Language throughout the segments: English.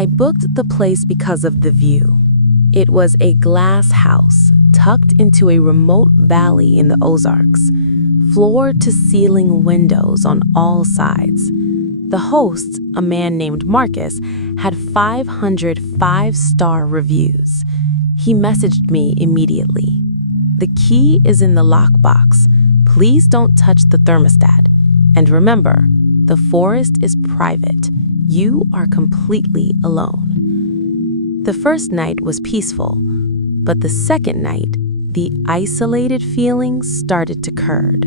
I booked the place because of the view. It was a glass house tucked into a remote valley in the Ozarks, floor-to-ceiling windows on all sides. The host, a man named Marcus, had 500 five-star reviews. He messaged me immediately. "The key is in the lockbox. Please don't touch the thermostat. And remember, the forest is private. You are completely alone." The first night was peaceful, but the second night, the isolated feeling started to curd.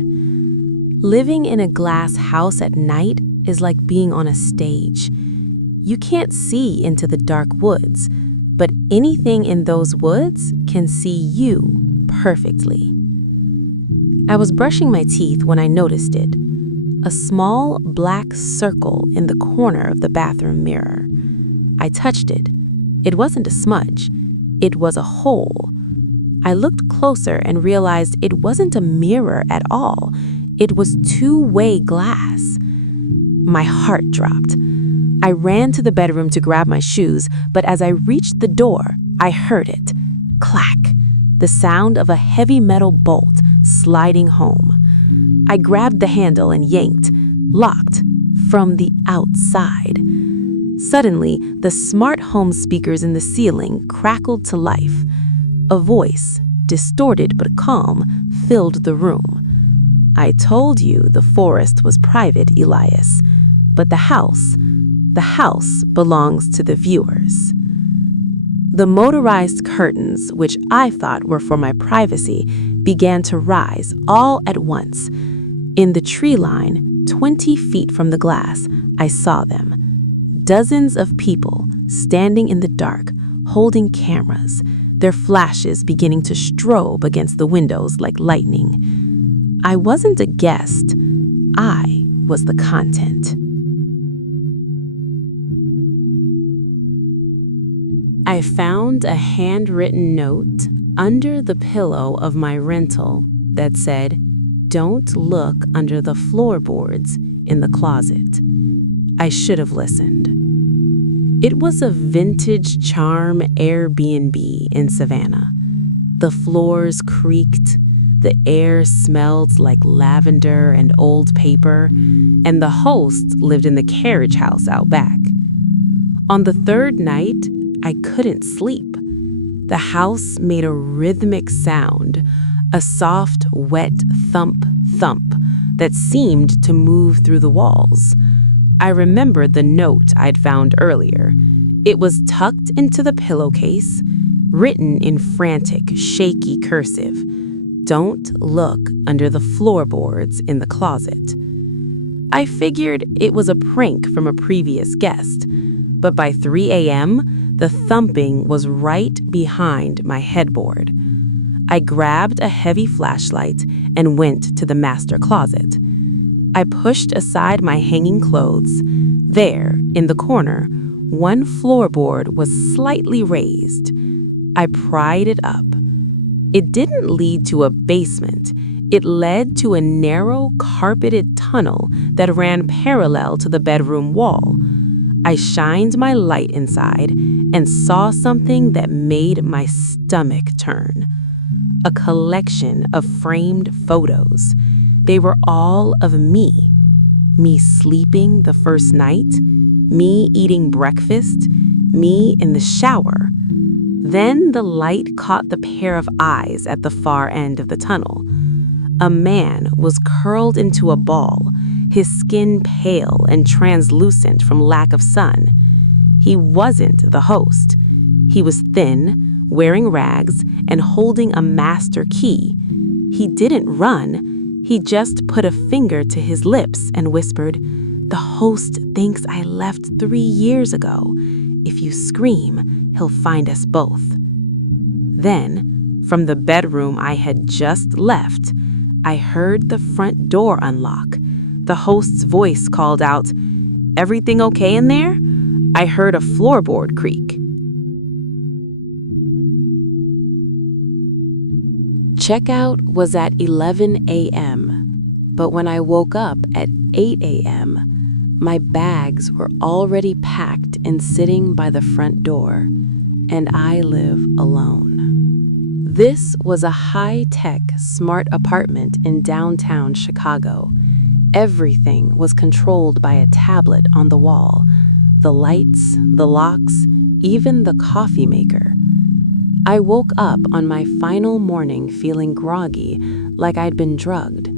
Living in a glass house at night is like being on a stage. You can't see into the dark woods, but anything in those woods can see you perfectly. I was brushing my teeth when I noticed it. A small black circle in the corner of the bathroom mirror. I touched it. It wasn't a smudge. It was a hole. I looked closer and realized it wasn't a mirror at all. It was two-way glass. My heart dropped. I ran to the bedroom to grab my shoes, but as I reached the door, I heard it. Clack! The sound of a heavy metal bolt sliding home. I grabbed the handle and yanked, locked, from the outside. Suddenly, the smart home speakers in the ceiling crackled to life. A voice, distorted but calm, filled the room. "I told you the forest was private, Elias, but the house belongs to the viewers." The motorized curtains, which I thought were for my privacy, began to rise all at once. In the tree line, 20 feet from the glass, I saw them. Dozens of people standing in the dark, holding cameras, their flashes beginning to strobe against the windows like lightning. I wasn't a guest. I was the content. I found a handwritten note under the pillow of my rental that said, "Don't look under the floorboards in the closet." I should have listened. It was a vintage charm Airbnb in Savannah. The floors creaked, the air smelled like lavender and old paper, and the host lived in the carriage house out back. On the third night, I couldn't sleep. The house made a rhythmic sound, a soft, wet thump-thump that seemed to move through the walls. I remembered the note I'd found earlier. It was tucked into the pillowcase, written in frantic, shaky cursive. "Don't look under the floorboards in the closet." I figured it was a prank from a previous guest, but by 3 a.m., the thumping was right behind my headboard. I grabbed a heavy flashlight and went to the master closet. I pushed aside my hanging clothes. There, in the corner, one floorboard was slightly raised. I pried it up. It didn't lead to a basement. It led to a narrow, carpeted tunnel that ran parallel to the bedroom wall. I shined my light inside and saw something that made my stomach turn. A collection of framed photos. They were all of me. Me sleeping the first night, me eating breakfast, me in the shower. Then the light caught the pair of eyes at the far end of the tunnel. A man was curled into a ball, his skin pale and translucent from lack of sun. He wasn't the host. He was thin, wearing rags, and holding a master key. He didn't run. He just put a finger to his lips and whispered, "The host thinks I left 3 years ago. If you scream, he'll find us both." Then, from the bedroom I had just left, I heard the front door unlock. The host's voice called out, "Everything okay in there?" I heard a floorboard creak. Checkout was at 11 a.m., but when I woke up at 8 a.m., My bags were already packed and sitting by the front door, and I live alone. This was a high-tech, smart apartment in downtown Chicago. Everything was controlled by a tablet on the wall. The lights, the locks, even the coffee maker. I woke up on my final morning feeling groggy, like I'd been drugged.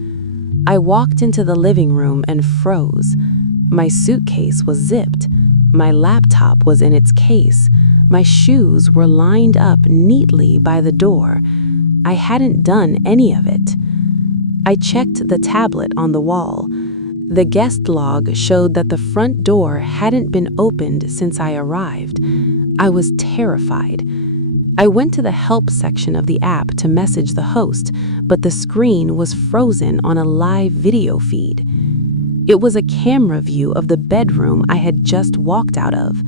I walked into the living room and froze. My suitcase was zipped. My laptop was in its case. My shoes were lined up neatly by the door. I hadn't done any of it. I checked the tablet on the wall. The guest log showed that the front door hadn't been opened since I arrived. I was terrified. I went to the help section of the app to message the host, but the screen was frozen on a live video feed. It was a camera view of the bedroom I had just walked out of.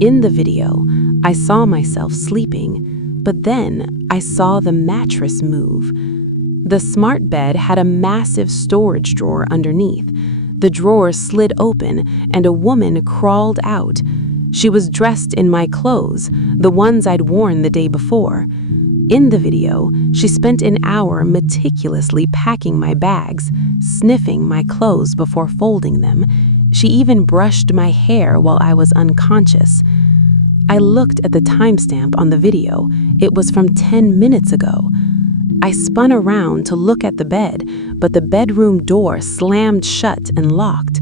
In the video, I saw myself sleeping, but then I saw the mattress move. The smart bed had a massive storage drawer underneath. The drawer slid open, and a woman crawled out. She was dressed in my clothes, the ones I'd worn the day before. In the video, she spent an hour meticulously packing my bags, sniffing my clothes before folding them. She even brushed my hair while I was unconscious. I looked at the timestamp on the video. It was from 10 minutes ago. I spun around to look at the bed, but the bedroom door slammed shut and locked.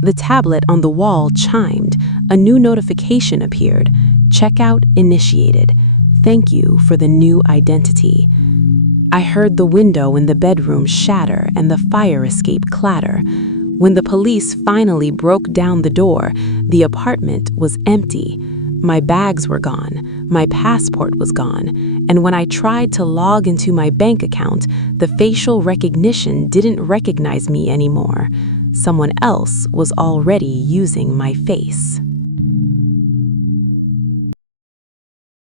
The tablet on the wall chimed. A new notification appeared. Checkout initiated. Thank you for the new identity. I heard the window in the bedroom shatter and the fire escape clatter. When the police finally broke down the door, the apartment was empty. My bags were gone, my passport was gone, and when I tried to log into my bank account, the facial recognition didn't recognize me anymore. Someone else was already using my face.